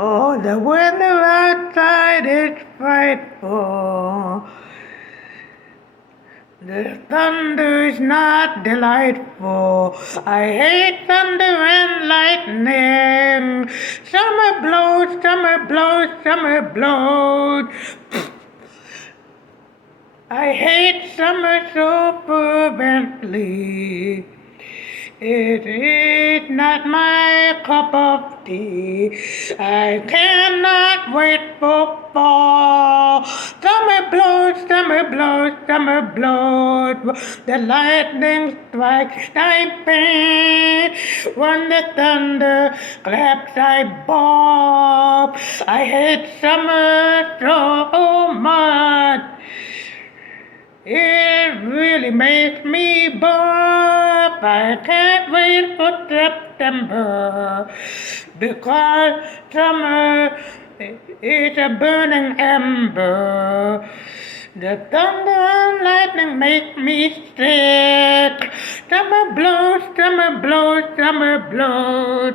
Oh, the weather outside is frightful. The thunder is not delightful. I hate thunder and lightning. Summer blows, summer blows, summer blows. I hate summer so fervently. It is not my cup of tea. I cannot wait for fall. Summer blows, summer blows, summer blows. The lightning strikes, I faint. When the thunder claps, I bawl. I hate summer so much. It really makes me burp. I can't wait for September because summer is a burning ember. The thunder and lightning make me sick. Summer blows, summer blows, summer blows.